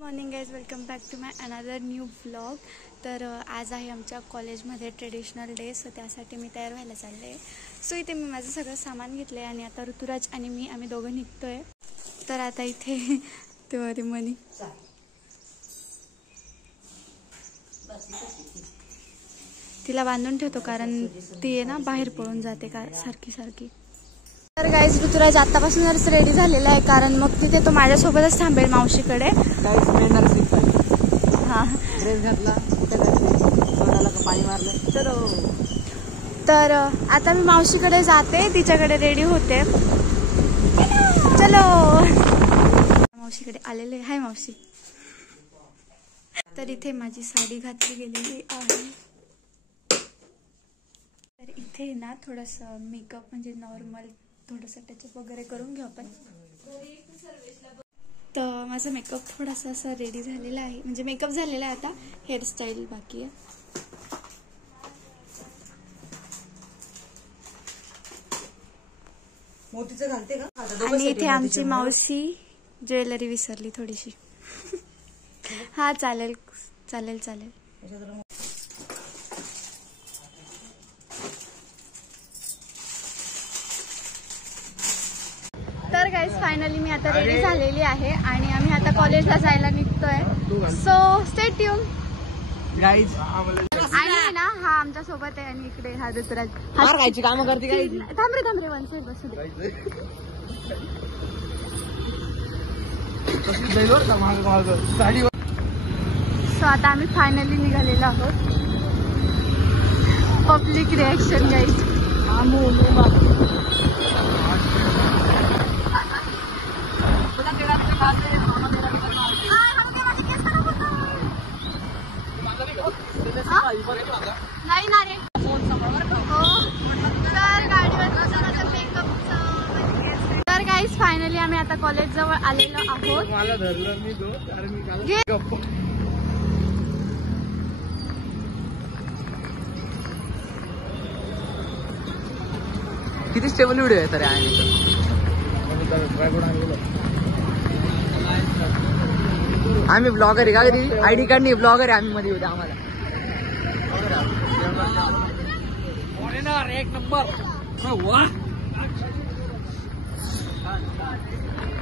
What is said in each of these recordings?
Morning guys, welcome back to my another new vlog. तर आज आहे आमच्या कॉलेजमध्ये ट्रेडिशनल डे, सो त्यासाठी मी तयार व्हायला चालले आहे. सो इथे मी माझं सगळं सामान घेतलं आहे आणि आता ऋतुराज आणि आम्ही दोघं निघतो आहे. तर आता इथे तेव्हा ते मनी तिला बांधून ठेवतो कारण ती आहे ना बाहेर पळून जाते का सारखी. तर गाईज ऋतुराज आतापासूनच रेडी झालेला आहे कारण मग तिथे तो माझ्यासोबतच थांबेल मावशीकडे. हा ड्रेस घातला, पाणी मारलं. तर आता मी मावशीकडे जाते, तिच्याकडे रेडी होते. चलो मावशीकडे आलेले. हाय मावशी. तर इथे माझी साडी घातली गेलेली आहे. तर इथे ना थोडंसं मेकअप म्हणजे नॉर्मल थोडंसं टचअप वगैरे करून घेऊ आपण. तर माझा मेकअप थोडासा असा रेडी झालेला आहे, म्हणजे मेकअप झालेला आहे, आता हेअरस्टाईल बाकी आहे. मोतीचं घालते का? आणि इथे आमची मावशी ज्वेलरी विसरली थोडीशी. हा चालेल. तर गाईज फायनली मी आता रेडी झालेली आहे आणि आम्ही आता कॉलेजला जायला निघतोय. So stay tune guys. आणि ना हा आमच्या सोबत आहे आणि इकडे हा ऋतुराज खायची कामं करते काय? थांबरे वन साईड बसू दे. सो आता आम्ही फायनली निघालेलो आहोत. Public reaction guys. नाही ना रे. तर गाईज फायनली आम्ही आता कॉलेज जवळ आलेलो आहोत. किती स्टेबल व्हिडिओ आहे तर आम्ही ब्लॉगर आहे का? कधी आयडी कार्ड नाही, ब्लॉगर आहे आम्ही. मध्ये होते आम्हाला एक नंबर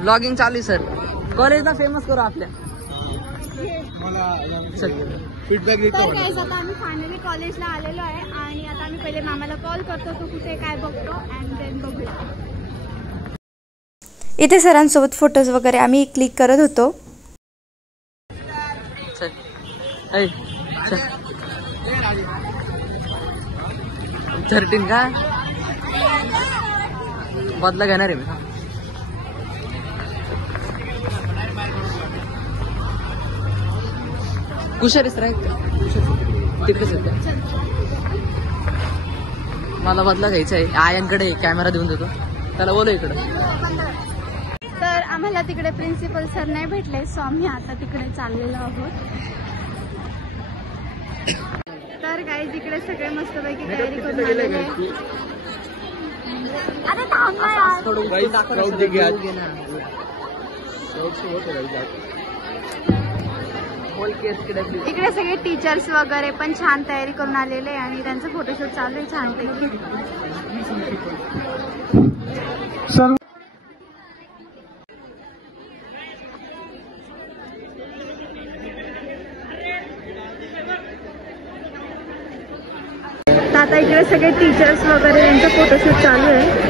ब्लॉगिंग चालू आहे सर. कॉलेजला फेमस करू आपल्या. फीडबॅक. तर गाईज आता आम्ही फायनली कॉलेजला आलेलो आहे आणि आता आम्ही पहिले मामाला कॉल करतो, तो कुठे काय बघतो अँड देन बघूया. इथे सरांसोबत फोटोज वगैरे आम्ही क्लिक करत होतो. 13 का बदला घेणार आहे मी. कुशारीस तिकडे सध्या मला बदला घ्यायचा आहे. आयांकडे कॅमेरा देऊन देतो, त्याला बोलू इकडं. तर आम्हाला तिकडे प्रिन्सिपल सर नाही भेटले, सो आम्ही आता तिकडे चाललेलो आहोत. तर काही तिकडे सगळे मस्तपैकी तयारी करून आलेले आहे. अरे थांब ना यार. इकडे सगळे टीचर्स वगैरे पण छान तयारी करून आलेले आणि त्यांचं फोटोशूट चालू आहे छानपैकी. आता इकडे सगळे टीचर्स वगैरे यांचं फोटोशूट चालू आहे.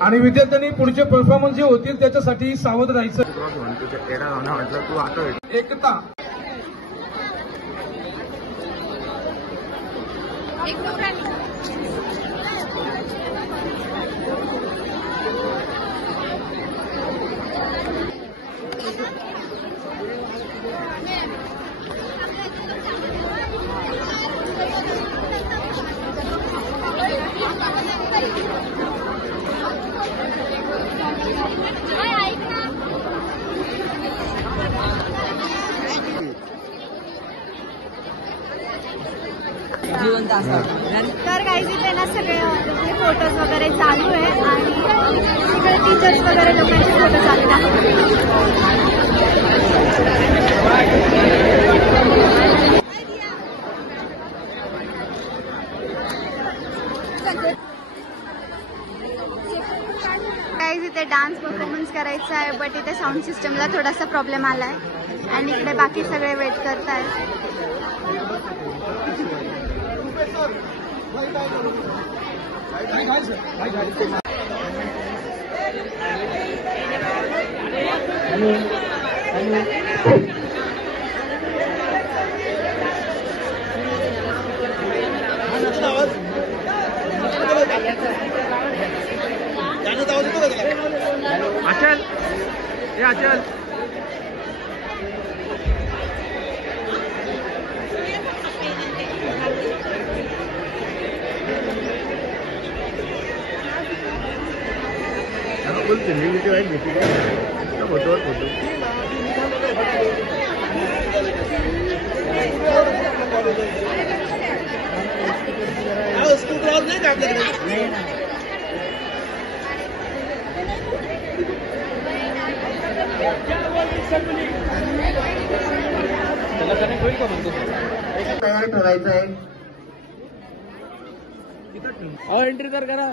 आणि विद्यार्थ्यांनी पुढचे परफॉर्मन्स जे होतील त्याच्यासाठी सावध राहायचं. एकता तर काही तिथे ना सगळे फोटोज वगैरे चालू आहे आणि तिकडे टीचर्स वगैरे लोकांचे फोटो चालू आहे. काही इथे डान्स परफॉर्मन्स करायचा आहे बट इथे साऊंड सिस्टमला थोडासा प्रॉब्लेम आला आहे आणि इकडे बाकी सगळे वेट करत आहेत. अचल हे अचल बोलते फोटोवर फोटो तयार ठेवायचं आहे. एंट्री तर करा.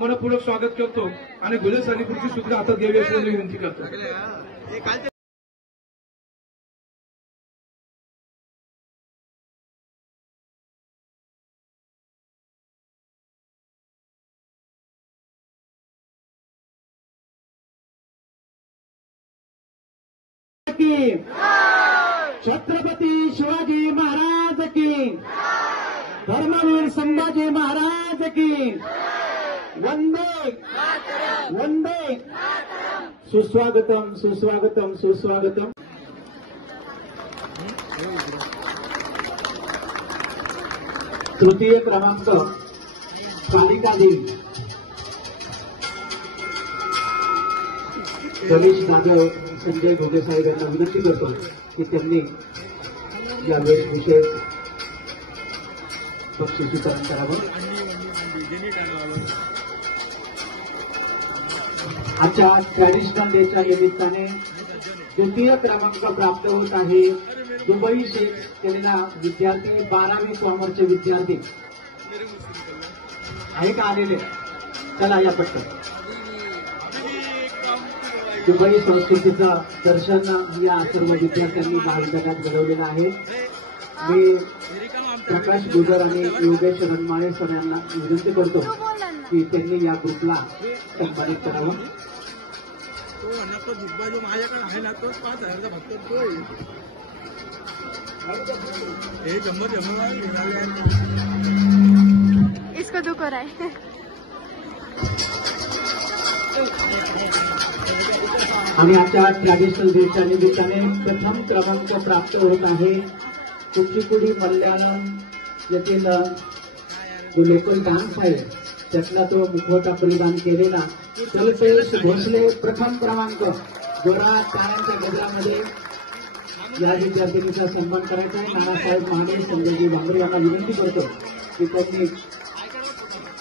मनपूर्वक स्वागत करतो आणि गुलस आणि पुढची सूत्र हातात घ्यावी अशी मी विनंती करतो. छत्रपती शिवाजी महाराज की, धर्मवीर संभाजी महाराज की, वंदे वंदे. सुस्वागतम सुस्वागतम सुस्वागतम. तृतीय क्रमांक कालिका देवी गणेश जाधव संजय घोगे साहेब यांना विनंती करतो की त्यांनी या वेशभूषेत बक्षीस वितरण करावं. आजच्या ट्रॅडिशनल डेच्या निमित्ताने द्वितीय क्रमांक प्राप्त होत आहे दुबई शेख केलेला विद्यार्थी 12वी कॉमर्सचे विद्यार्थी आहे का आलेले. चला या पटकन. दुबई संस्कृतीचं दर्शन या सर्व विद्यार्थ्यांनी बालगटात घडवलेलं आहे. मी प्रकाश गुजर आणि योगेश रणमाळे सर यांना विनंती करतो की त्यांनी या ग्रुपला सन्मानित करावं. इसको दुख हो रहा है. आणि आजच्या ट्रॅडिशनल डेच्या निमित्ताने प्रथम क्रमांक प्राप्त होत आहे कुचिपुडी मल्याळम येथील जो लोकल डान्स आहे त्यातला तो मुखवटा परिधान केलेला कल्पेश भोसले प्रथम क्रमांक जोरा टाळ्यांच्या गजरामध्ये या विद्यार्थिनीचा सन्मान करायचा आहे. नानासाहेब महाले संजयजी भांबरे यांना विनंती करतो की त्यांनी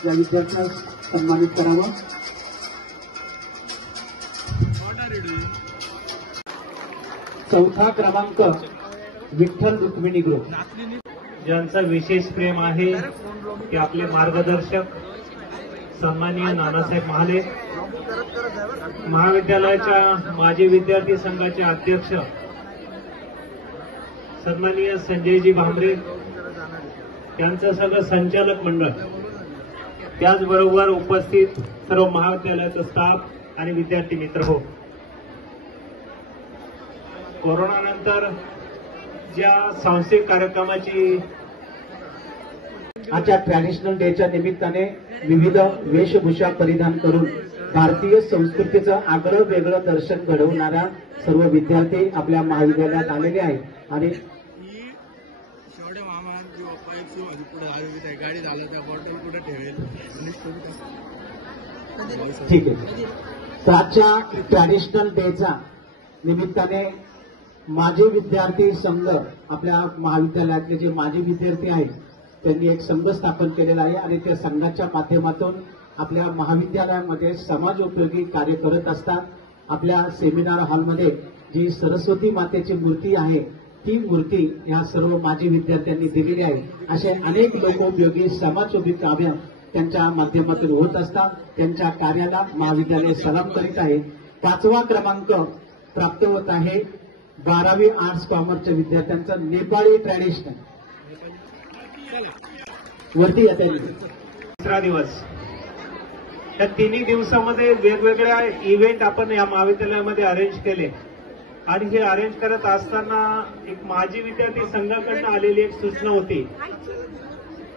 या विद्यार्थ्यास सन्मानित करावं. चौथा क्रमांक विठ्ठल रुक्मिणी ग्रुप. ज्यांचं विशेष प्रेम आहे ते आपले मार्गदर्शक सन्माननीय नानासाहेब महाले, महाविद्यालयाच्या माजी विद्यार्थी संघाचे अध्यक्ष सन्माननीय संजयजी भांबरे, त्यांचं सगळं संचालक मंडळ, त्याचबरोबर उपस्थित सर्व महाविद्यालयाचा स्टाफ आणि विद्यार्थी मित्र हो. कोरोनानंतर ज्या सांस्कृतिक कार्यक्रमाची आजच्या ट्रॅडिशनल डेच्या निमित्ताने विविध वेशभूषा परिधान करून भारतीय संस्कृतीचं आगळं वेगळं दर्शन घडवणाऱ्या सर्व विद्यार्थी आपल्या महाविद्यालयात आलेले आहेत आणि ठीक आहे. तर आजच्या ट्रॅडिशनल डेच्या निमित्ताने माजी विद्यार्थी संघ, आपल्या महाविद्यालयातले जे माजी विद्यार्थी आहेत त्यांनी एक संघ स्थापन केलेला आहे आणि त्या संघाच्या माध्यमातून आपल्या महाविद्यालयामध्ये समाजोपयोगी कार्य करत असतात. आपल्या सेमिनार हॉलमध्ये जी सरस्वती मातेची मूर्ती आहे ती मूर्ती या सर्व माजी विद्यार्थ्यांनी दिलेली आहे. असे अनेक लोकोपयोगी समाजोपयोगी कामे त्यांच्या माध्यमातून होत असतात. त्यांच्या कार्याला महाविद्यालय सलाम करीत आहे. 5वा क्रमांक प्राप्त होत आहे 12वी आर्ट्स कॉमर्सच्या विद्यार्थ्यांचं नेपाळी ट्रॅडिशनल. वरती येते. तिसरा दिवस. या तिन्ही दिवसामध्ये वेगवेगळ्या इव्हेंट आपण या महाविद्यालयामध्ये अरेंज केले आणि हे अरेंज करत असताना एक माजी विद्यार्थी संघाकडून आलेली एक सूचना होती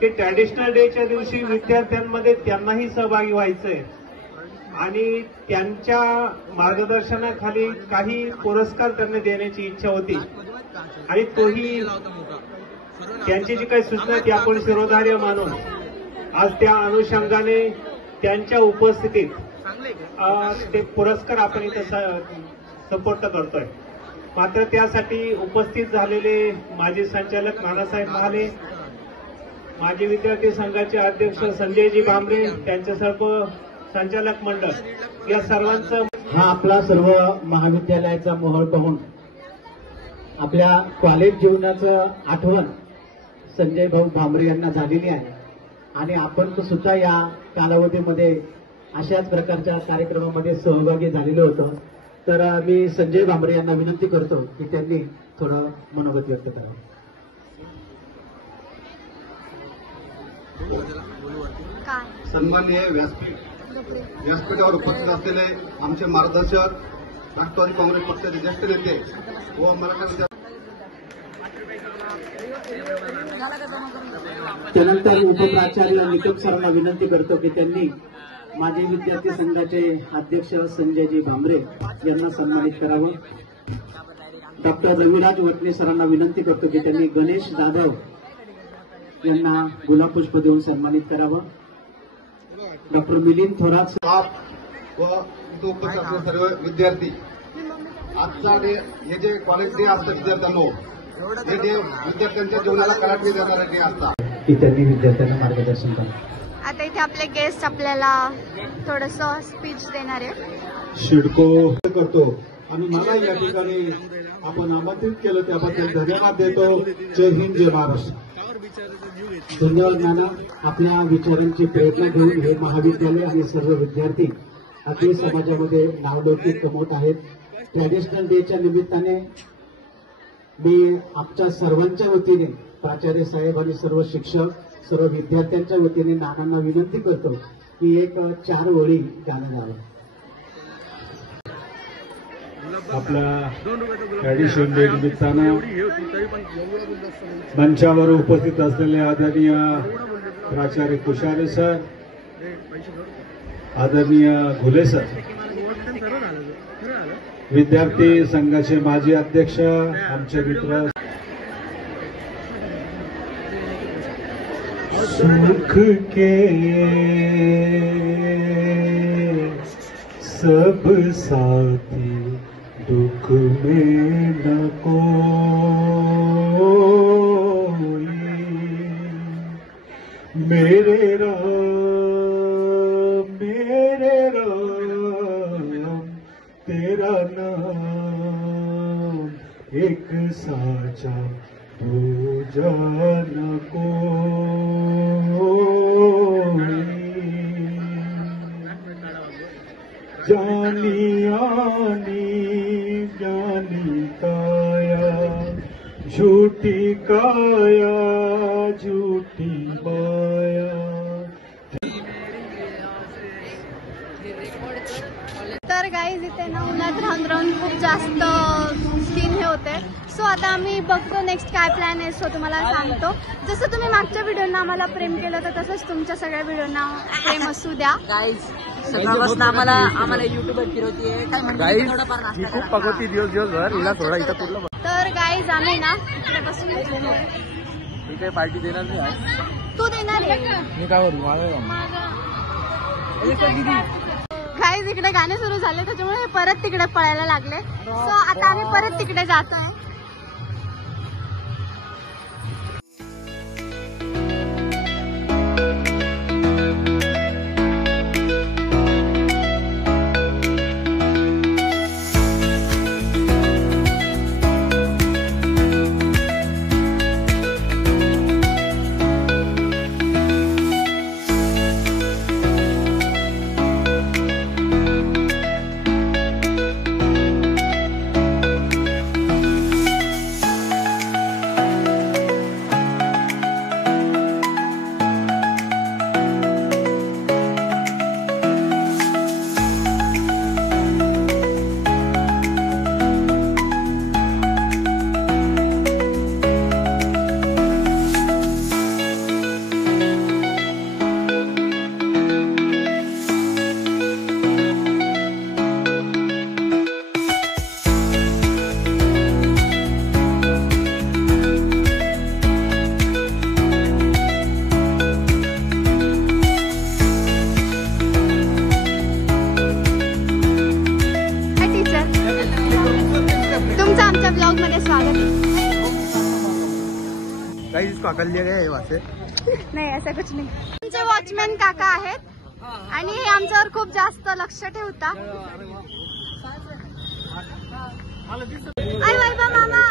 की ट्रॅडिशनल डेच्या दिवशी विद्यार्थ्यांमध्ये त्यांनाही सहभागी व्हायचंय आणि त्यांच्या मार्गदर्शनाखाली काही पुरस्कार त्यांना देण्याची इच्छा होती आणि तोही त्यांची जी काही सूचना ती आपण शिरोधार्य मानून आज त्या अनुषंगाने त्यांच्या उपस्थितीत ते पुरस्कार आपण इथं सपोर्ट करतोय. मात्र त्यासाठी उपस्थित झालेले माजी संचालक नानासाहेब महाले, माजी विद्यार्थी संघाचे अध्यक्ष संजयजी भांबरे, त्यांचे सर्व संचालक मंडळ, या सर्वांचं हा आपला सर्व महाविद्यालयाचा मोहळ पाहून आपल्या कॉलेज जीवनाचं आठवण संजय भाऊ भांबरे यांना झालेली आहे आणि आपण सुद्धा या कालावधीमध्ये अशाच प्रकारच्या कार्यक्रमामध्ये सहभागी झालेलो होतो. तर मी संजय भांबरे यांना विनंती करतो की त्यांनी थोडं मनोगत व्यक्त करावं. सन्माननीय व्यासपीठावर उपस्थित असलेले आमचे मार्गदर्शक, राष्ट्रवादी काँग्रेस पक्षाचे ज्येष्ठ नेते व मराठा त्यानंतर उपप्राचार्य निकम सरांना विनंती करतो की त्यांनी माजी विद्यार्थी संघाचे अध्यक्ष संजयजी भांबरे यांना सन्मानित करावं. डॉक्टर रविराज वटणे सरांना विनंती करतो की त्यांनी गणेश जाधव यांना गुलाबपुष्प देऊन सन्मानित करावं. डॉक्टर मिलिंद थोरात व इथं उपस्थित असलेले सर्व विद्यार्थी, आजचा डे हे जे कॉलेज डे असतं विद्यार्थ्यांनो, हे डे विद्यार्थ्यांच्या जीवनाला कलाटणी देणारे डे असतात की त्यांनी विद्यार्थ्यांना मार्गदर्शन करावं. आता इथे आपले गेस्ट आपल्याला थोडंसं स्पीच देणार आहे. शिडको करतो आणि मला या ठिकाणी आपण आमंत्रित केलं त्याबद्दल धन्यवाद देतो. जय हिंद, जय महाराष्ट्र. धन्यवाद नाना. आपल्या विचारांची प्रेरणा घेऊन हे महाविद्यालय आणि सर्व विद्यार्थी अखिल समाजामध्ये नावलौकिक कमवत आहेत. ट्रॅडिशनल डेच्या निमित्ताने मी आमच्या सर्वांच्या वतीने, प्राचार्य साहेब आणि सर्व शिक्षक, सर्व विद्यार्थ्यांच्या वतीने नानांना विनंती करतो की एक 4 ओळी गाणं गावं. आपल्या ट्रॅडिशनल डे निमित्तानं मंचावर उपस्थित असलेले आदरणीय प्राचार्य कुशारे सर, आदरणीय घुले सर, विद्यार्थी संघाचे माजी अध्यक्ष, आमचे मित्र, सुख के सब साथी दुख में न कोई, मेरे राम तेरा नाम एक साचा पूजा न कोई, जानी आनी जानी काया, झूठी काया झूठी माया. तर गाईज इथे ना उन्हात राहून राहून खूप जास्त स्किन हे होते. सो आता आम्ही बघतो नेक्स्ट काय प्लॅन आहे. सो तुम्हाला सांगतो, जसं तुम्ही मागच्या व्हिडिओना आम्हाला प्रेम केलं तर तसंच तुमच्या सगळ्या व्हिडिओना प्रेम असू द्या. गाईज सकाळपासून आम्हाला युट्यूबवर फिरवतीये काय म्हणते थोडंफार नाश्ता खूप पगवती दिवसभर हिला थोडा इथं पूर्ण तर गाईज आम्ही ना इकडे बसून घेतलेलो आहे. मी काही पार्टी देणार नाही आज. तू देणार आहे मी काय करू गाईज इकडे गाणे सुरू झाले त्याच्यामुळे हे परत तिकडे पळायला लागले. सो आता आम्ही परत तिकडे जातोय. ब्लॉग मध्ये स्वागत आहे. काही इसको अकल दिया गया है वहाँ से. नाही असं कुछ नाही. आमचे वॉचमॅन काका आहेत आणि हे आमच्यावर खूप जास्त लक्ष ठेवता. आई वैभव मामा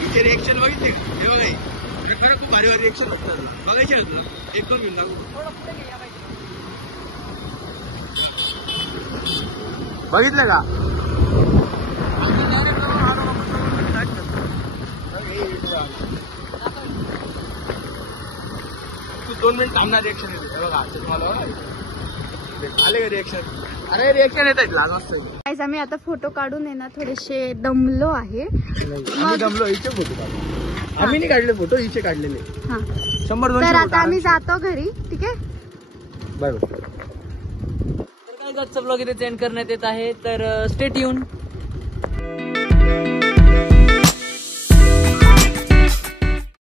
तिचे रिएक्शन बघितले का? हे बघा खरं खूप भारी भारी रिएक्शन असतात बघायचे आहेत ना. 1-2 मिनिट बघितलं का? तू 2 मिनिट थांबणार रिएक्शन येते. हे बघा तुम्हाला आले का रिएक्शन? अरे रिएक्शन येत आहेत लाज वाजता. आम्ही आता फोटो काढून आहे ना थोडेसे दमलो आहे. आम्ही दमलो. हिचे फोटो काढले. आम्ही नाही काढले फोटो, हिचे काढलेले. हा 100-200 तर आता आम्ही जातो घरी. ठीक आहे तर काय गच्च ब्लॉग इथे सेंड करण्यात येत आहे. तर स्टे ट्यून.